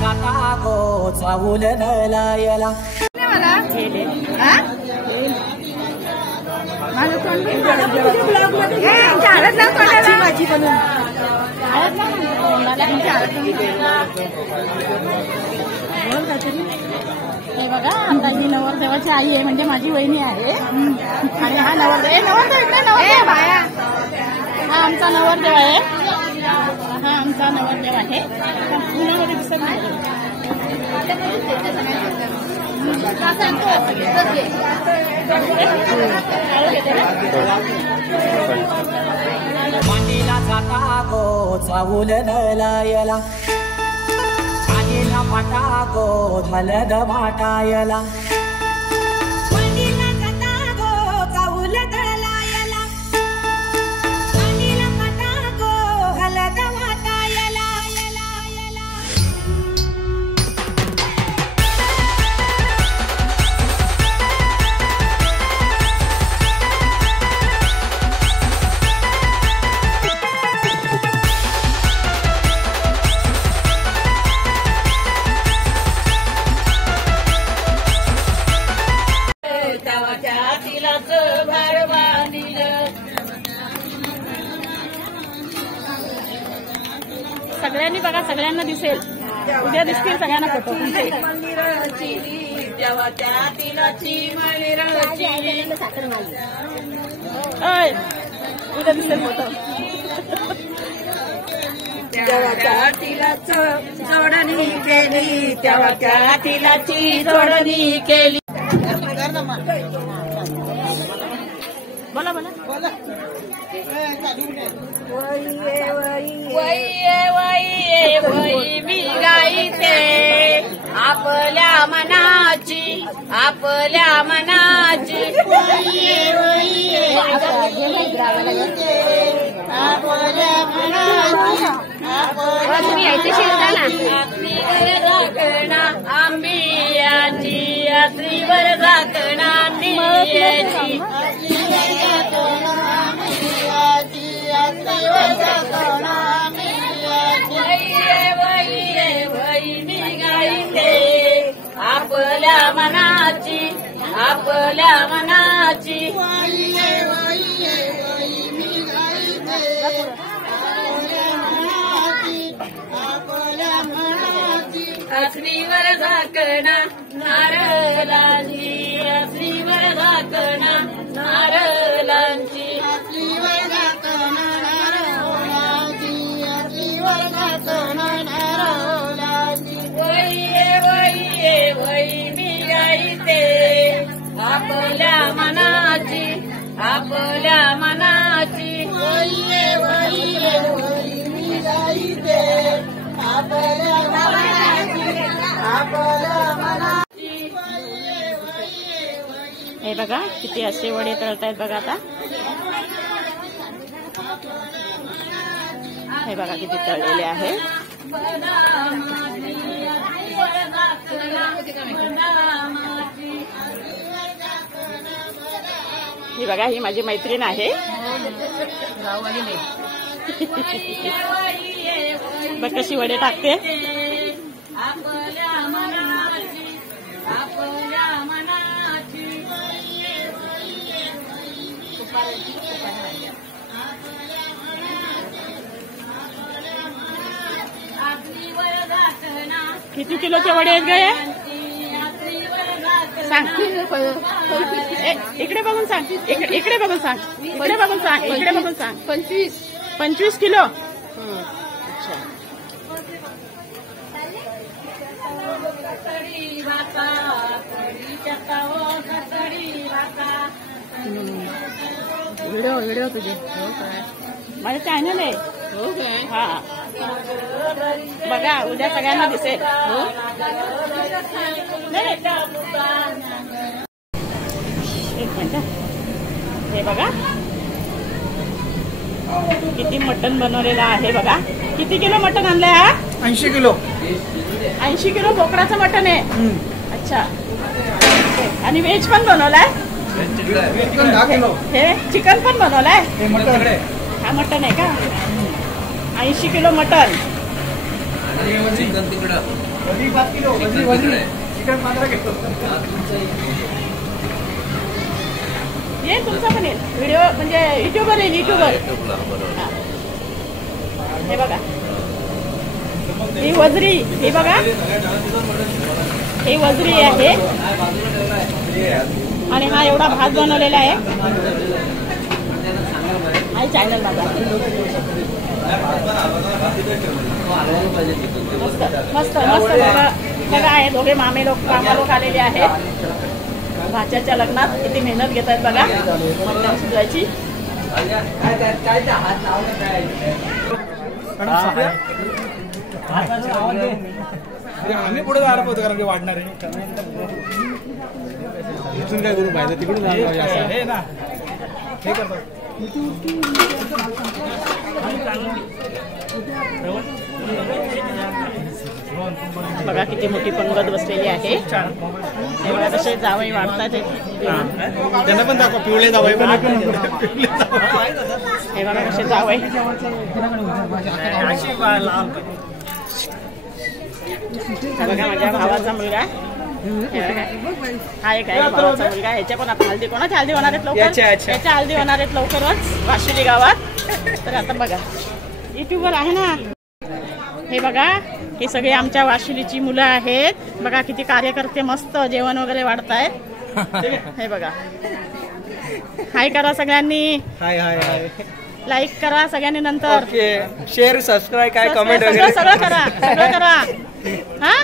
जाता गो चावूल नलायला हे बघा आमचा ही नवरदेवाची आई आहे म्हणजे माझी वहिनी आहे आणि हा नवरदेव इकडे नवरदेव हा आमचा नवरदेव आहे हा आमचा नवरदेव आहे पुण्यामध्ये दिसत नाही मांडीला जाता गो चावूल नलायला आगीला पाटा गो झालं वाटायला सगळ्यांनी बघा सगळ्यांना दिसेल उद्या दिसतील सगळ्यांना फोटो उद्या दिसेल फोटो तेव्हा तिलाच जोडणी केली तेव्हा त्या तिलाची जोडणी केली बोला बोला बोला वही मी गाईते आपल्या मनाची आपल्या मनाची तुम्ही यायचे शिरताना आंबियाची आत्रीवर जातना आंबियाची आपल्या मनाची आपल्या मनाची आसरीवर झाकणा नारळांची आसरीवर झाकणा नारळांची आसरीवर झाकणा नारळांची आसरीवर झाकणा नारळांची वही मी गाईते आपल्या मनाची आपल्या मनाची वही मी गाईते आपल्या मनाची आपल्या मनाची हे बघा किती असे वडे तळतायत बघा आता हे बघा किती तळलेले आहे ही बघा ही माझी मैत्रीण आहे बघ कशी वडे टाकते किती किलोचे वडे आहेत गए सांग इकडे बघून सांग इकडे बघून सांग इकडे बघून सांग इकडे बघून सांग 25 किलो अच्छा व्हिडिओ तुझे माझं चॅनल आहे हा बघा उद्या सगळ्यांना दिसेल एक मिनिट हे बघा किती मटण बनवलेलं आहे बघा किती किलो मटण आणलंय हा 80 किलो 80 किलो बोकडाचं मटण आहे अच्छा आणि व्हेज पण बनवलाय हे चिकन पण बनवलाय हा मटण आहे का 80 किलो मटण येईल तुमचा पण येईल व्हिडिओ म्हणजे युट्यूबवर येईल युट्यूबवर. हे बघा ही वजरी ही बघा ही वजरी आहे आणि हा एवढा भात बनवलेला आहे. हा चॅनल बघा मस्त मस्त मस्त बघा बघा आहे. दोघे मामे लोक कामा लोक आलेले आहेत भाच्याच्या लग्नात. किती मेहनत घेत आहेत बघा मध्यम सुजायची. आम्ही पुढे जाणार होतो कारण वाढणार आहे. इथून काय करू पाहिजे तिकडून हे ना हे करतो. बघा किती मोठी पंगत बसलेली आहे. हे बघा कसे जावई वाढतात. त्यांना पण दाखवा पिवळे जावई पण. हे बघा कसे जावई. बघा माझ्या भावाचा मुलगा हा एक आहे भावाचा मुलगा. ह्याच्या पण आता हल्दी कोणाच्या हल्दी होणार आहेत लवकर. याच्या हल्दी होणार आहेत लवकरच वाशिली गावात. तर आता बघा युट्यूबवर आहे ना. हे बघा हे सगळे आमच्या वाशिलीची मुलं आहेत. बघा किती कार्यकर्ते मस्त जेवण वगैरे वाढतायत. हे बघा हाय करा सगळ्यांनी. हाय हाय हाय. लाईक करा सगळ्यांनी. नंतर शेअर सबस्क्राईब काय कमेंट सगळं करा सगळं करा. हा